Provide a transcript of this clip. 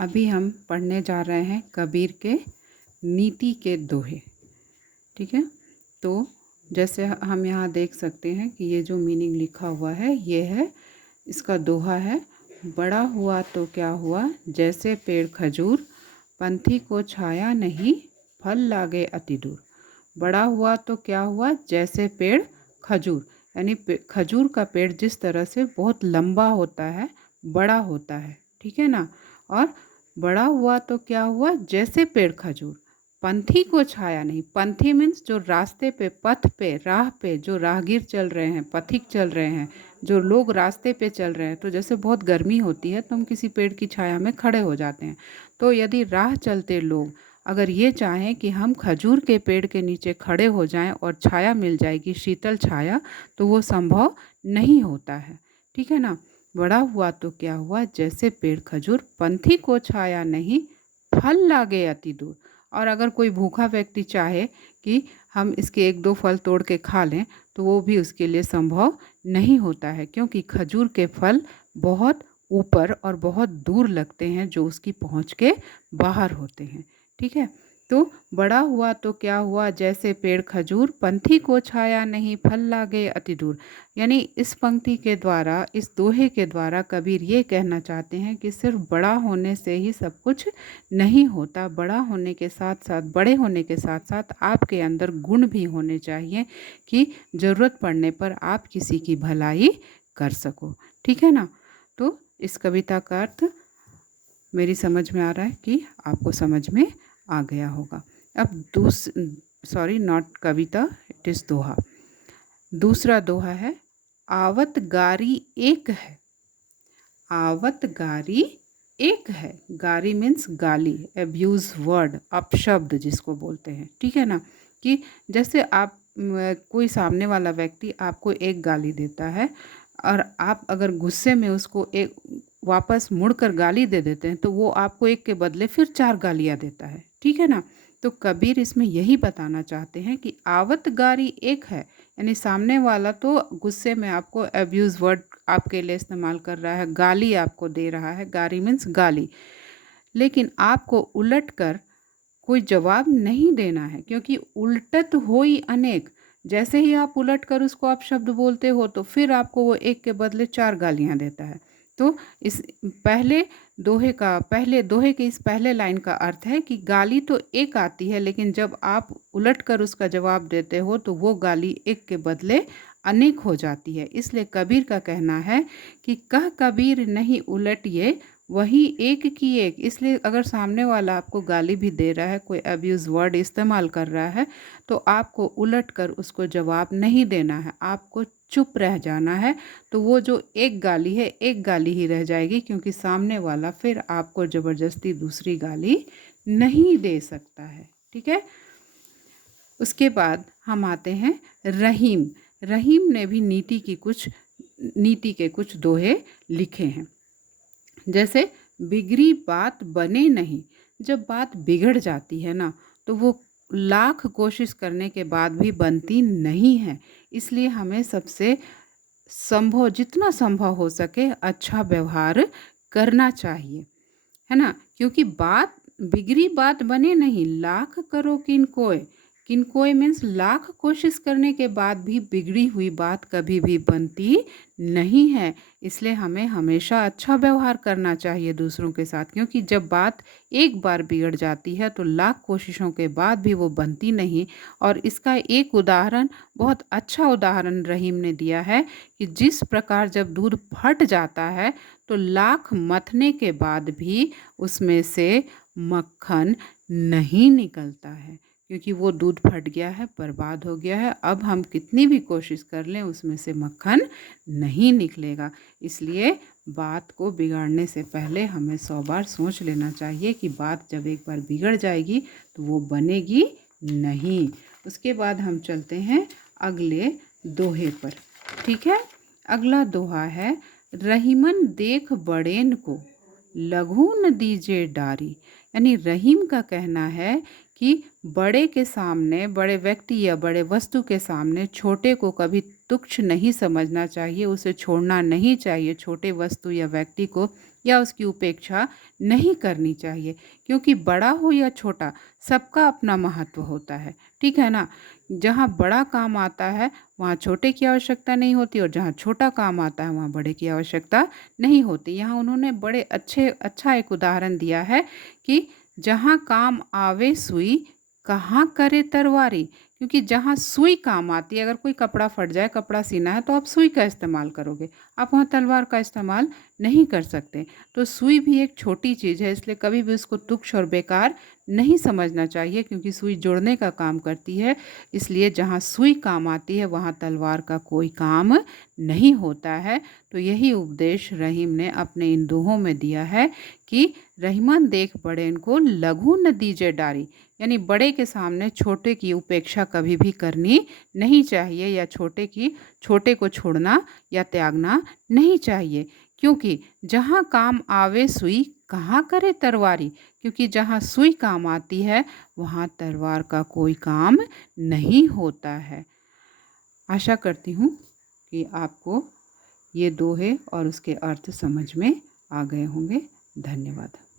अभी हम पढ़ने जा रहे हैं कबीर के नीति के दोहे। ठीक है, तो जैसे हम यहाँ देख सकते हैं कि ये जो मीनिंग लिखा हुआ है ये है, इसका दोहा है। बड़ा हुआ तो क्या हुआ, जैसे पेड़ खजूर, पंथी को छाया नहीं, फल लागे अति दूर। बड़ा हुआ तो क्या हुआ, जैसे पेड़ खजूर, यानी खजूर का पेड़ जिस तरह से बहुत लंबा होता है, बड़ा होता है, ठीक है ना। और बड़ा हुआ तो क्या हुआ, जैसे पेड़ खजूर, पंथी को छाया नहीं। पंथी मीन्स जो रास्ते पे, पथ पे, राह पे जो राहगीर चल रहे हैं, पथिक चल रहे हैं, जो लोग रास्ते पे चल रहे हैं। तो जैसे बहुत गर्मी होती है तो हम किसी पेड़ की छाया में खड़े हो जाते हैं। तो यदि राह चलते लोग अगर ये चाहें कि हम खजूर के पेड़ के नीचे खड़े हो जाएं और छाया मिल जाएगी, शीतल छाया, तो वो संभव नहीं होता है, ठीक है ना। बड़ा हुआ तो क्या हुआ, जैसे पेड़ खजूर, पंथी को छाया नहीं, फल लागे अति दूर। और अगर कोई भूखा व्यक्ति चाहे कि हम इसके एक दो फल तोड़ के खा लें, तो वो भी उसके लिए संभव नहीं होता है, क्योंकि खजूर के फल बहुत ऊपर और बहुत दूर लगते हैं, जो उसकी पहुंच के बाहर होते हैं, ठीक है। तो बड़ा हुआ तो क्या हुआ, जैसे पेड़ खजूर, पंथी को छाया नहीं, फल लागे अति दूर। यानी इस पंक्ति के द्वारा, इस दोहे के द्वारा कबीर ये कहना चाहते हैं कि सिर्फ बड़ा होने से ही सब कुछ नहीं होता। बड़ा होने के साथ साथ, बड़े होने के साथ साथ आपके अंदर गुण भी होने चाहिए कि ज़रूरत पड़ने पर आप किसी की भलाई कर सको, ठीक है ना। तो इस कविता का अर्थ मेरी समझ में आ रहा है कि आपको समझ में आ गया होगा। अब sorry, not kavita, it is doha. दूसरा दोहा है, आवत गारी एक है। आवत गारी एक है। गारी मीन्स गाली, एब्यूज वर्ड, अपशब्द जिसको बोलते हैं, ठीक है ना। कि जैसे आप कोई सामने वाला व्यक्ति आपको एक गाली देता है और आप अगर गुस्से में उसको एक वापस मुड़कर गाली दे देते हैं, तो वो आपको एक के बदले फिर 4 गालियाँ देता है, ठीक है ना। तो कबीर इसमें यही बताना चाहते हैं कि आवत गारी एक है, यानी सामने वाला तो गुस्से में आपको अब्यूज़ वर्ड आपके लिए इस्तेमाल कर रहा है, गाली आपको दे रहा है, गाली मीन्स गाली, लेकिन आपको उलट कर कोई जवाब नहीं देना है, क्योंकि उल्टत होई अनेक। जैसे ही आप उलट कर उसको आप शब्द बोलते हो, तो फिर आपको वो एक के बदले 4 गालियाँ देता है। तो इस पहले दोहे के इस पहले लाइन का अर्थ है कि गाली तो एक आती है, लेकिन जब आप उलट कर उसका जवाब देते हो तो वो गाली एक के बदले अनेक हो जाती है। इसलिए कबीर का कहना है कि कह कबीर नहीं उलटिए, वही एक की एक। इसलिए अगर सामने वाला आपको गाली भी दे रहा है, कोई अब्यूज़ वर्ड इस्तेमाल कर रहा है, तो आपको उलट कर उसको जवाब नहीं देना है, आपको चुप रह जाना है। तो वो जो एक गाली है, एक गाली ही रह जाएगी, क्योंकि सामने वाला फिर आपको ज़बरदस्ती दूसरी गाली नहीं दे सकता है, ठीक है। उसके बाद हम आते हैं रहीम। रहीम ने भी नीति के कुछ दोहे लिखे हैं। जैसे बिगड़ी बात बने नहीं। जब बात बिगड़ जाती है ना, तो वो लाख कोशिश करने के बाद भी बनती नहीं है। इसलिए हमें सबसे संभव, जितना संभव हो सके, अच्छा व्यवहार करना चाहिए, है ना। क्योंकि बिगड़ी बात बने नहीं, लाख करो किन कोय। किन कोय मीन्स लाख कोशिश करने के बाद भी बिगड़ी हुई बात कभी भी बनती नहीं है। इसलिए हमें हमेशा अच्छा व्यवहार करना चाहिए दूसरों के साथ, क्योंकि जब बात एक बार बिगड़ जाती है तो लाख कोशिशों के बाद भी वो बनती नहीं। और इसका एक उदाहरण, बहुत अच्छा उदाहरण रहीम ने दिया है कि जिस प्रकार जब दूध फट जाता है तो लाख मथने के बाद भी उसमें से मक्खन नहीं निकलता है, क्योंकि वो दूध फट गया है, बर्बाद हो गया है। अब हम कितनी भी कोशिश कर लें, उसमें से मक्खन नहीं निकलेगा। इसलिए बात को बिगाड़ने से पहले हमें 100 बार सोच लेना चाहिए कि बात जब एक बार बिगड़ जाएगी तो वो बनेगी नहीं। उसके बाद हम चलते हैं अगले दोहे पर, ठीक है। अगला दोहा है, रहीमन देख बड़ेन को, लघु न दीजे डारी। यानी रहीम का कहना है कि बड़े के सामने, बड़े व्यक्ति या बड़े वस्तु के सामने छोटे को कभी तुच्छ नहीं समझना चाहिए, उसे छोड़ना नहीं चाहिए। छोटे वस्तु या व्यक्ति को या उसकी उपेक्षा नहीं करनी चाहिए, क्योंकि बड़ा हो या छोटा सबका अपना महत्व होता है। ठीक है ना? जहाँ बड़ा काम आता है वहाँ छोटे की आवश्यकता नहीं होती, और जहाँ छोटा काम आता है वहाँ बड़े की आवश्यकता नहीं होती। यहाँ उन्होंने बड़े अच्छा एक उदाहरण दिया है कि जहाँ काम आवे सुई, कहाँ करे तरवारी। क्योंकि जहाँ सुई काम आती है, अगर कोई कपड़ा फट जाए, कपड़ा सीना है, तो आप सुई का इस्तेमाल करोगे, आप वहाँ तलवार का इस्तेमाल नहीं कर सकते। तो सुई भी एक छोटी चीज़ है, इसलिए कभी भी उसको तुच्छ और बेकार नहीं समझना चाहिए, क्योंकि सुई जोड़ने का काम करती है। इसलिए जहाँ सुई काम आती है वहाँ तलवार का कोई काम नहीं होता है। तो यही उपदेश रहीम ने अपने इन दोहों में दिया है कि रहीमन देख बड़ेन को लघु न दीजे डारी, यानी बड़े के सामने छोटे की उपेक्षा कभी भी करनी नहीं चाहिए, या छोटे को छोड़ना या त्यागना नहीं चाहिए। क्योंकि जहाँ काम आवे सुई, कहाँ करे तरवारी। क्योंकि जहाँ सुई काम आती है वहाँ तलवार का कोई काम नहीं होता है। आशा करती हूँ कि आपको ये दोहे और उसके अर्थ समझ में आ गए होंगे। धन्यवाद।